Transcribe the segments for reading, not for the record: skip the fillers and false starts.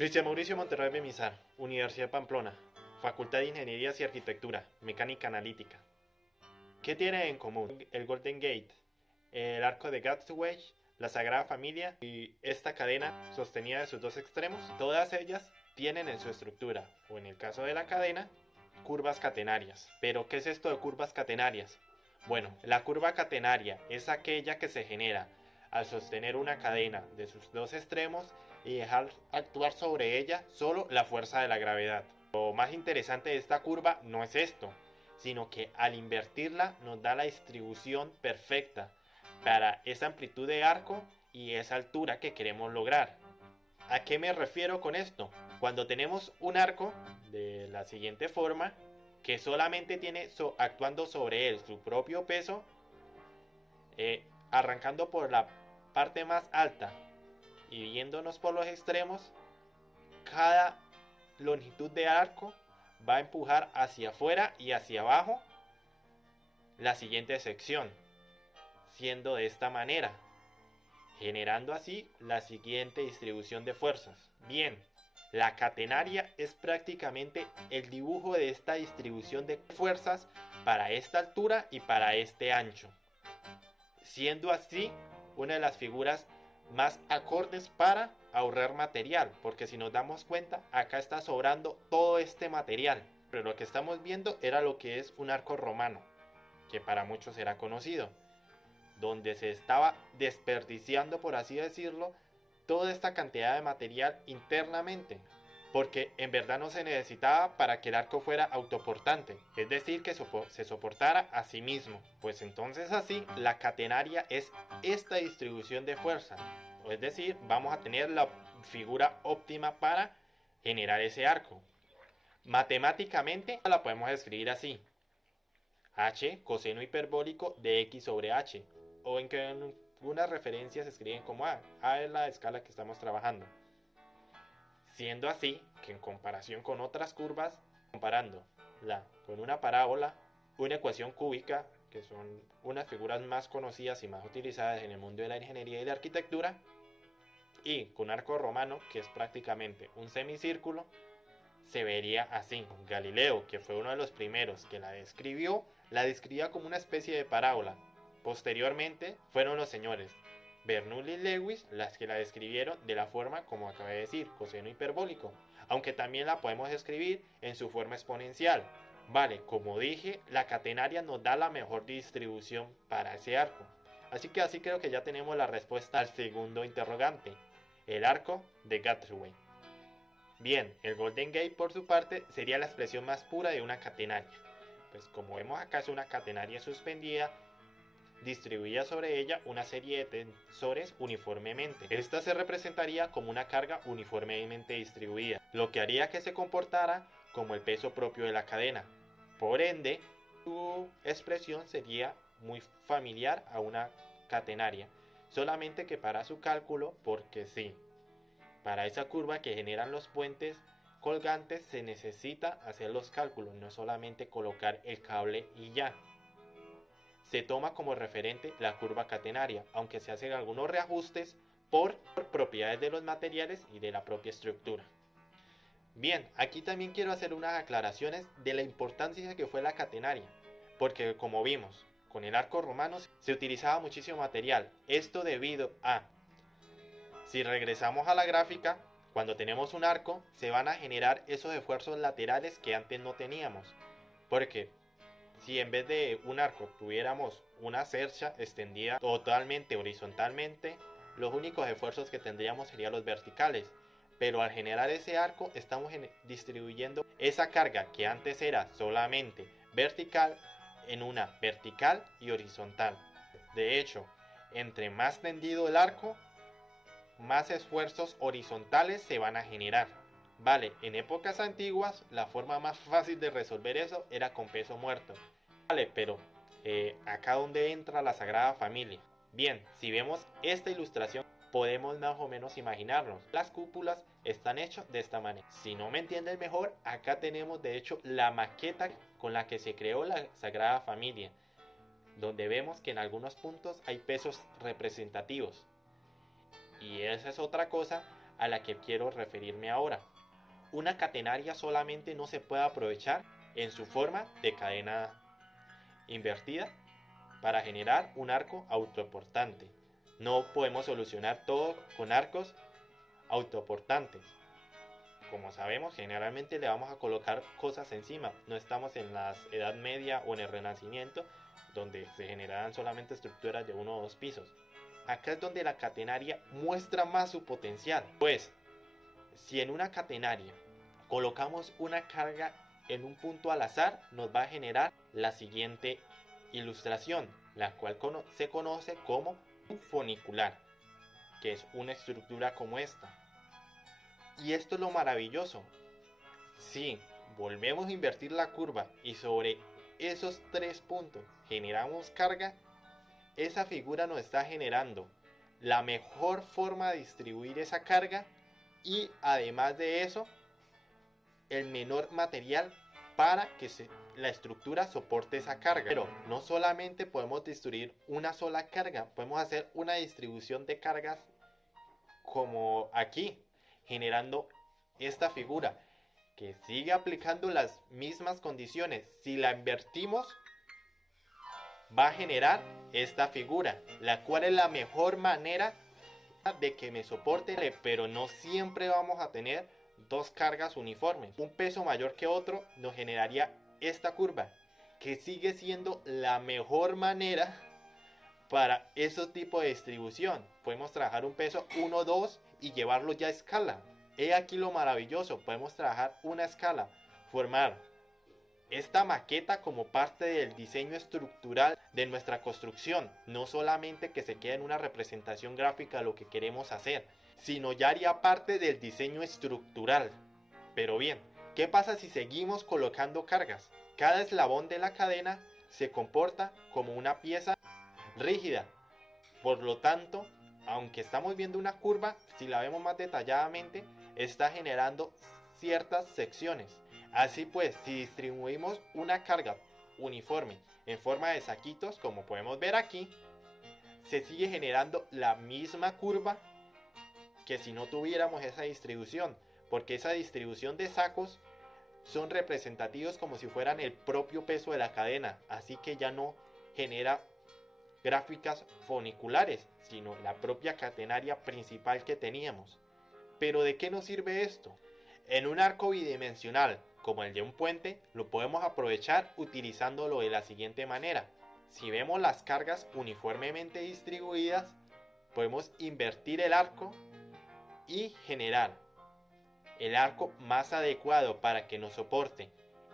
Cristian Mauricio Monterrey Bemizar, Universidad de Pamplona, Facultad de Ingenierías y Arquitectura, Mecánica Analítica. ¿Qué tienen en común el Golden Gate, el Arco de Gateway, la Sagrada Familia y esta cadena sostenida de sus dos extremos? Todas ellas tienen en su estructura, o en el caso de la cadena, curvas catenarias. ¿Pero qué es esto de curvas catenarias? Bueno, la curva catenaria es aquella que se genera al sostener una cadena de sus dos extremos y dejar actuar sobre ella solo la fuerza de la gravedad. Lo más interesante de esta curva no es esto, sino que al invertirla nos da la distribución perfecta para esa amplitud de arco y esa altura que queremos lograr. ¿A qué me refiero con esto? Cuando tenemos un arco de la siguiente forma, que solamente tiene actuando sobre él su propio peso, arrancando por la parte más alta y yéndonos por los extremos, cada longitud de arco va a empujar hacia afuera y hacia abajo la siguiente sección, siendo de esta manera, generando así la siguiente distribución de fuerzas. Bien, la catenaria es prácticamente el dibujo de esta distribución de fuerzas para esta altura y para este ancho, siendo así una de las figuras más acordes para ahorrar material, porque si nos damos cuenta, acá está sobrando todo este material, pero lo que estamos viendo era lo que es un arco romano, que para muchos era conocido, donde se estaba desperdiciando, por así decirlo, toda esta cantidad de material internamente, porque en verdad no se necesitaba para que el arco fuera autoportante, es decir, que se soportara a sí mismo. Pues entonces así, la catenaria es esta distribución de fuerza, es decir, vamos a tener la figura óptima para generar ese arco. Matemáticamente la podemos escribir así: h coseno hiperbólico de x sobre h, o en que en algunas referencias se escriben como a es la escala que estamos trabajando. Siendo así que en comparación con otras curvas, comparándola con una parábola, una ecuación cúbica, que son unas figuras más conocidas y más utilizadas en el mundo de la ingeniería y la arquitectura, y con un arco romano, que es prácticamente un semicírculo, se vería así. Galileo, que fue uno de los primeros que la describía como una especie de parábola. Posteriormente fueron los señores Bernoulli y Lewis las que la describieron de la forma como acabé de decir, coseno hiperbólico, aunque también la podemos escribir en su forma exponencial. Vale, como dije, la catenaria nos da la mejor distribución para ese arco. Así que así creo que ya tenemos la respuesta al segundo interrogante, el arco de Gateway. Bien, el Golden Gate por su parte sería la expresión más pura de una catenaria. Pues como vemos acá es una catenaria suspendida, distribuida sobre ella una serie de tensores uniformemente. Esta se representaría como una carga uniformemente distribuida, lo que haría que se comportara como el peso propio de la cadena. Por ende, su expresión sería muy familiar a una catenaria, solamente que para su cálculo, porque sí, para esa curva que generan los puentes colgantes se necesita hacer los cálculos, no solamente colocar el cable y ya. Se toma como referente la curva catenaria, aunque se hacen algunos reajustes por propiedades de los materiales y de la propia estructura. Bien, aquí también quiero hacer unas aclaraciones de la importancia que fue la catenaria, porque como vimos, con el arco romano se utilizaba muchísimo material, esto debido a, si regresamos a la gráfica, cuando tenemos un arco se van a generar esos esfuerzos laterales que antes no teníamos, porque si en vez de un arco tuviéramos una cercha extendida totalmente horizontalmente, los únicos esfuerzos que tendríamos serían los verticales. Pero al generar ese arco estamos distribuyendo esa carga que antes era solamente vertical en una vertical y horizontal. De hecho, entre más tendido el arco, más esfuerzos horizontales se van a generar. Vale, en épocas antiguas la forma más fácil de resolver eso era con peso muerto. Vale, pero acá donde entra la Sagrada Familia. Bien, si vemos esta ilustración podemos más o menos imaginarnos. Las cúpulas están hechas de esta manera. Si no me entienden mejor, acá tenemos de hecho la maqueta con la que se creó la Sagrada Familia, donde vemos que en algunos puntos hay pesos representativos. Y esa es otra cosa a la que quiero referirme ahora. Una catenaria solamente no se puede aprovechar en su forma de cadena invertida para generar un arco autoportante. No podemos solucionar todo con arcos autoportantes. Como sabemos, generalmente le vamos a colocar cosas encima. No estamos en la Edad Media o en el Renacimiento, donde se generaban solamente estructuras de 1 o 2 pisos. Acá es donde la catenaria muestra más su potencial. Pues, si en una catenaria colocamos una carga en un punto al azar, nos va a generar la siguiente ilustración, la cual se conoce como un funicular, que es una estructura como esta. Y esto es lo maravilloso. Si volvemos a invertir la curva y sobre esos 3 puntos generamos carga, esa figura nos está generando la mejor forma de distribuir esa carga y además de eso, el menor material para que la estructura soporte esa carga. Pero no solamente podemos distribuir una sola carga, podemos hacer una distribución de cargas como aquí, generando esta figura que sigue aplicando las mismas condiciones. Si la invertimos, va a generar esta figura, la cual es la mejor manera de que me soporte, pero no siempre vamos a tener dos cargas uniformes. Un peso mayor que otro nos generaría esta curva, que sigue siendo la mejor manera para esos tipos de distribución. Podemos trabajar un peso 1, 2 y llevarlo ya a escala. He aquí lo maravilloso, podemos trabajar una escala, formar esta maqueta como parte del diseño estructural de nuestra construcción, no solamente que se quede en una representación gráfica de lo que queremos hacer, sino ya haría parte del diseño estructural. Pero bien, ¿qué pasa si seguimos colocando cargas? Cada eslabón de la cadena se comporta como una pieza rígida. Por lo tanto, aunque estamos viendo una curva, si la vemos más detalladamente, está generando ciertas secciones. Así pues, si distribuimos una carga uniforme en forma de saquitos, como podemos ver aquí, se sigue generando la misma curva que si no tuviéramos esa distribución, porque esa distribución de sacos son representativos como si fueran el propio peso de la cadena, así que ya no genera gráficas funiculares, sino la propia catenaria principal que teníamos. Pero ¿de qué nos sirve esto? En un arco bidimensional como el de un puente, lo podemos aprovechar utilizándolo de la siguiente manera. Si vemos las cargas uniformemente distribuidas, podemos invertir el arco y generar el arco más adecuado para que nos soporte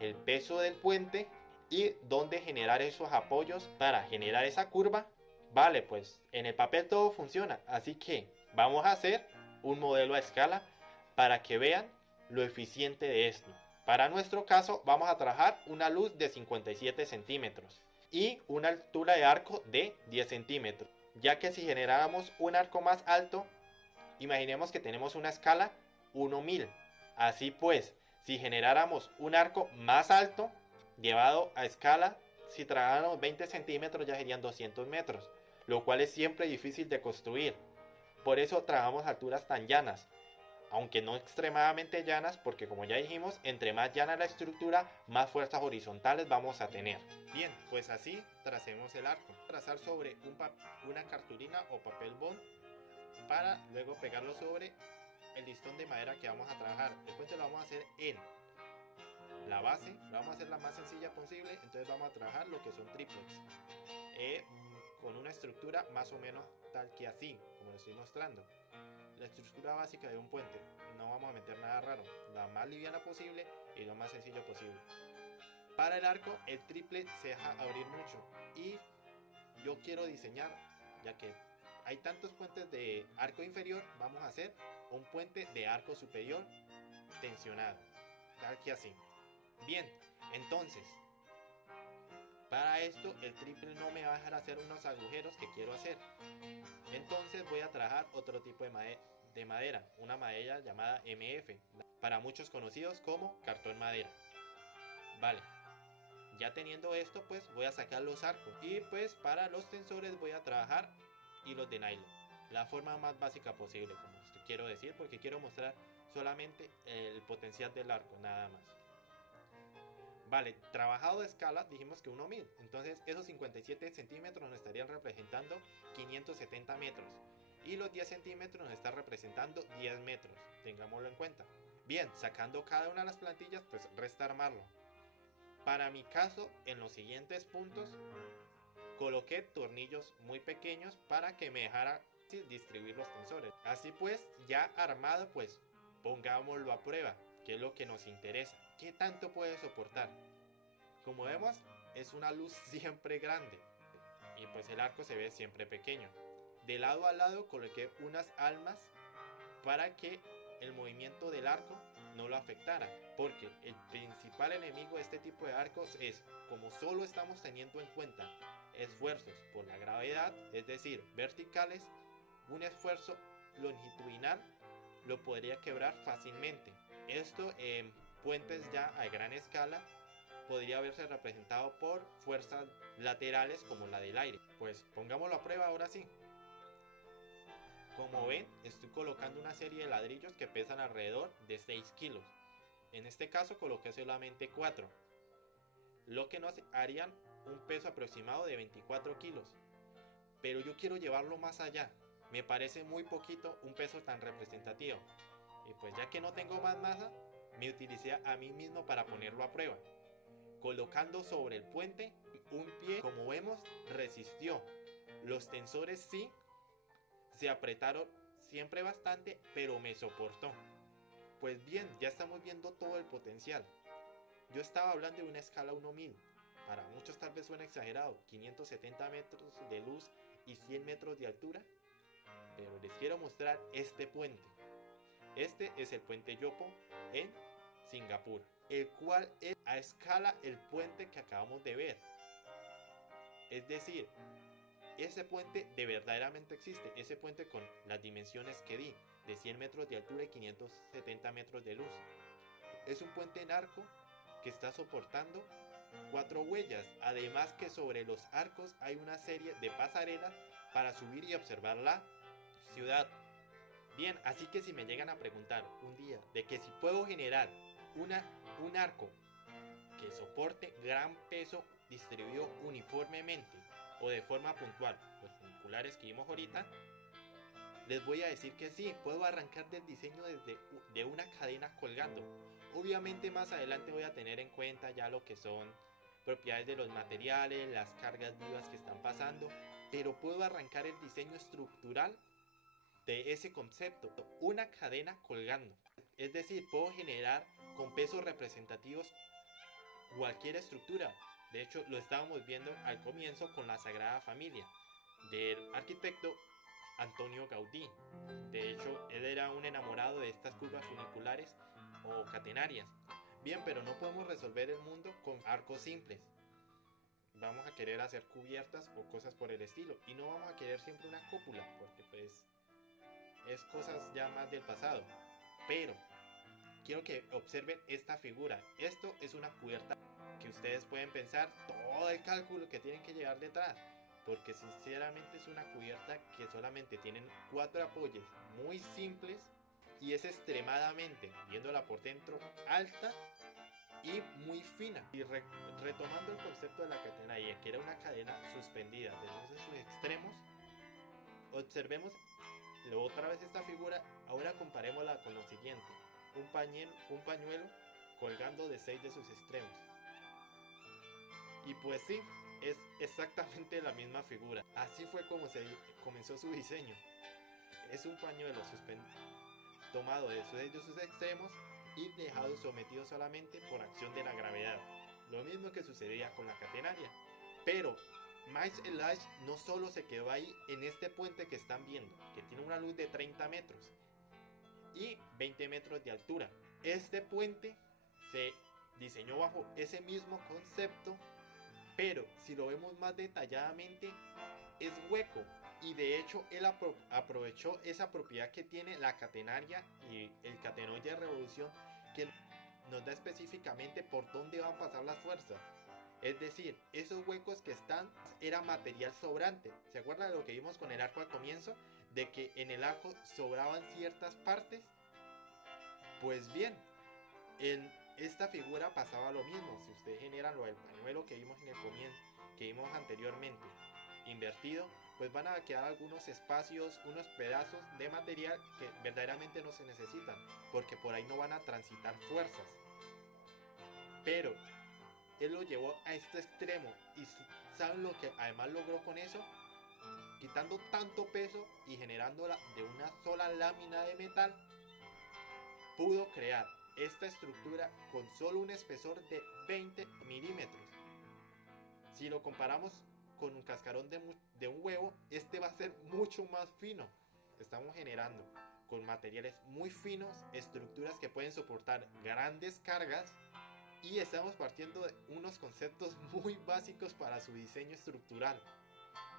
el peso del puente y dónde generar esos apoyos para generar esa curva. Vale, pues en el papel todo funciona, así que vamos a hacer un modelo a escala para que vean lo eficiente de esto. Para nuestro caso vamos a trabajar una luz de 57 centímetros y una altura de arco de 10 centímetros, ya que si generáramos un arco más alto, imaginemos que tenemos una escala 1000. Así pues, si generáramos un arco más alto, llevado a escala, si trabajáramos 20 centímetros ya serían 200 metros, lo cual es siempre difícil de construir. Por eso trabajamos alturas tan llanas, aunque no extremadamente llanas, porque como ya dijimos, entre más llana la estructura, más fuerzas horizontales vamos a tener. Bien, pues así tracemos el arco. Trazar sobre una cartulina o papel bond para luego pegarlo sobre el listón de madera que vamos a trabajar. El puente lo vamos a hacer en la base, la vamos a hacer la más sencilla posible, entonces vamos a trabajar lo que son triplex, con una estructura más o menos tal que así, como lo estoy mostrando. La estructura básica de un puente, no vamos a meter nada raro, la más liviana posible y lo más sencillo posible. Para el arco, el triple se deja abrir mucho y yo quiero diseñar, ya que hay tantos puentes de arco inferior, vamos a hacer un puente de arco superior tensionado, tal que así. Bien, entonces, para esto el triple no me va a dejar hacer unos agujeros que quiero hacer. Entonces voy a trabajar otro tipo de madera, una madera llamada MF, para muchos conocidos como cartón madera. Vale, ya teniendo esto, pues voy a sacar los arcos y pues para los tensores voy a trabajar hilos de nylon, la forma más básica posible, como quiero decir, porque quiero mostrar solamente el potencial del arco, nada más. Vale, trabajado de escala, dijimos que 1000. Entonces esos 57 centímetros nos estarían representando 570 metros. Y los 10 centímetros nos están representando 10 metros. Tengámoslo en cuenta. Bien, sacando cada una de las plantillas, pues resta armarlo. Para mi caso, en los siguientes puntos, coloqué tornillos muy pequeños para que me dejara distribuir los tensores. Así pues, ya armado, pues pongámoslo a prueba, que es lo que nos interesa. ¿Qué tanto puede soportar? Como vemos, es una luz siempre grande y pues el arco se ve siempre pequeño. De lado a lado coloqué unas almas para que el movimiento del arco no lo afectara, porque el principal enemigo de este tipo de arcos es, como solo estamos teniendo en cuenta esfuerzos por la gravedad, es decir, verticales, un esfuerzo longitudinal lo podría quebrar fácilmente. Esto en puentes ya a gran escala podría verse representado por fuerzas laterales como la del aire. Pues pongámoslo a prueba ahora sí. Como ven, estoy colocando una serie de ladrillos que pesan alrededor de 6 kilos. En este caso coloqué solamente 4, lo que nos harían un peso aproximado de 24 kilos. Pero yo quiero llevarlo más allá. Me parece muy poquito un peso tan representativo. Y pues ya que no tengo más masa, me utilicé a mí mismo para ponerlo a prueba. Colocando sobre el puente un pie, como vemos, resistió. Los tensores sí se apretaron siempre bastante, pero me soportó. Pues bien, ya estamos viendo todo el potencial. Yo estaba hablando de una escala 1000. Para muchos tal vez suena exagerado, 570 metros de luz y 100 metros de altura. Pero les quiero mostrar este puente. Este es el puente Yopo en Singapur, el cual es a escala el puente que acabamos de ver. Es decir, ese puente de verdaderamente existe, ese puente con las dimensiones que di, de 100 metros de altura y 570 metros de luz. Es un puente en arco que está soportando 4 huellas, además que sobre los arcos hay una serie de pasarelas para subir y observar la ciudad. Bien, así que si me llegan a preguntar un día de que si puedo generar un arco que soporte gran peso distribuido uniformemente o de forma puntual, los funiculares que vimos ahorita, les voy a decir que sí, puedo arrancar del diseño de una cadena colgando. Obviamente más adelante voy a tener en cuenta ya lo que son propiedades de los materiales, las cargas vivas que están pasando, pero puedo arrancar el diseño estructural de ese concepto, una cadena colgando. Es decir, puedo generar con pesos representativos cualquier estructura. De hecho, lo estábamos viendo al comienzo con la Sagrada Familia del arquitecto Antonio Gaudí. De hecho, él era un enamorado de estas curvas funiculares o catenarias. Bien, pero no podemos resolver el mundo con arcos simples. Vamos a querer hacer cubiertas o cosas por el estilo. Y no vamos a querer siempre una cúpula, porque pues es cosas ya más del pasado. Pero quiero que observen esta figura. Esto es una cubierta que ustedes pueden pensar todo el cálculo que tienen que llevar detrás, porque sinceramente es una cubierta que solamente tienen 4 apoyos muy simples y es extremadamente, viéndola por dentro, alta y muy fina. Y retomando el concepto de la catenaria, que era una cadena suspendida desde sus extremos, observemos otra vez esta figura. Ahora comparémosla con lo siguiente: un pañuelo colgando de 6 de sus extremos. Y pues sí, es exactamente la misma figura. Así fue como se comenzó su diseño. Es un pañuelo tomado de sus extremos y dejado sometido solamente por acción de la gravedad. Lo mismo que sucedía con la catenaria. Pero Miles Elias no solo se quedó ahí en este puente que están viendo, que tiene una luz de 30 metros y 20 metros de altura. Este puente se diseñó bajo ese mismo concepto, pero si lo vemos más detalladamente, es hueco. Y de hecho él aprovechó esa propiedad que tiene la catenaria y el catenoide de revolución, que nos da específicamente por dónde van a pasar las fuerzas. Es decir, esos huecos que están era material sobrante. ¿Se acuerdan de lo que vimos con el arco al comienzo? de que en el arco sobraban ciertas partes. Pues bien, en esta figura pasaba lo mismo. Si usted genera lo del pañuelo que vimos en el comienzo, que vimos anteriormente, invertido, pues van a quedar algunos espacios, unos pedazos de material que verdaderamente no se necesitan, porque por ahí no van a transitar fuerzas. Pero él lo llevó a este extremo y ¿saben lo que además logró con eso? Quitando tanto peso y generándola de una sola lámina de metal, pudo crear esta estructura con solo un espesor de 20 milímetros. Si lo comparamos con un cascarón de un huevo, este va a ser mucho más fino. Estamos generando con materiales muy finos estructuras que pueden soportar grandes cargas, y estamos partiendo de unos conceptos muy básicos para su diseño estructural.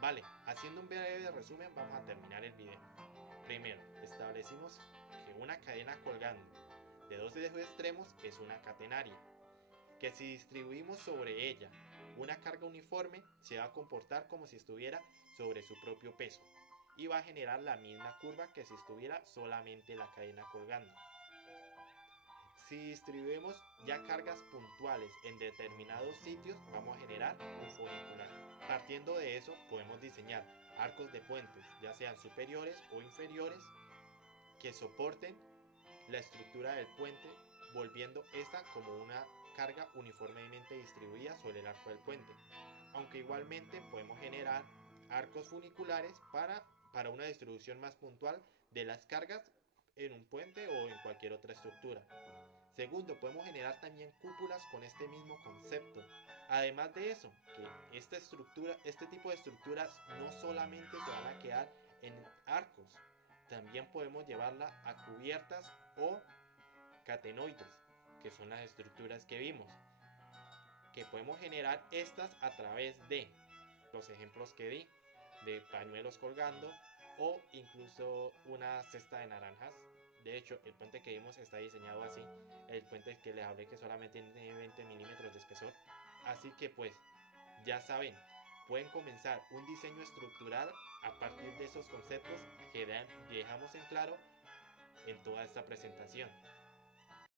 Vale, haciendo un breve resumen, vamos a terminar el video. Primero, establecimos que una cadena colgando de dos extremos es una catenaria, que si distribuimos sobre ella una carga uniforme, se va a comportar como si estuviera sobre su propio peso y va a generar la misma curva que si estuviera solamente la cadena colgando. Si distribuimos ya cargas puntuales en determinados sitios, vamos a generar un funicular. Partiendo de eso, podemos diseñar arcos de puentes, ya sean superiores o inferiores, que soporten la estructura del puente, volviendo esta como una carga uniformemente distribuida sobre el arco del puente. Aunque igualmente podemos generar arcos funiculares para una distribución más puntual de las cargas en un puente o en cualquier otra estructura. Segundo, podemos generar también cúpulas con este mismo concepto. Además de eso, que este tipo de estructuras no solamente se van a quedar en arcos, también podemos llevarla a cubiertas o catenoides, que son las estructuras que vimos, que podemos generar estas a través de los ejemplos que di, de pañuelos colgando o incluso una cesta de naranjas. De hecho, el puente que vimos está diseñado así, el puente que les hablé que solamente tiene 20 milímetros de espesor. Así que pues, ya saben, pueden comenzar un diseño estructural a partir de esos conceptos que dejamos en claro en toda esta presentación.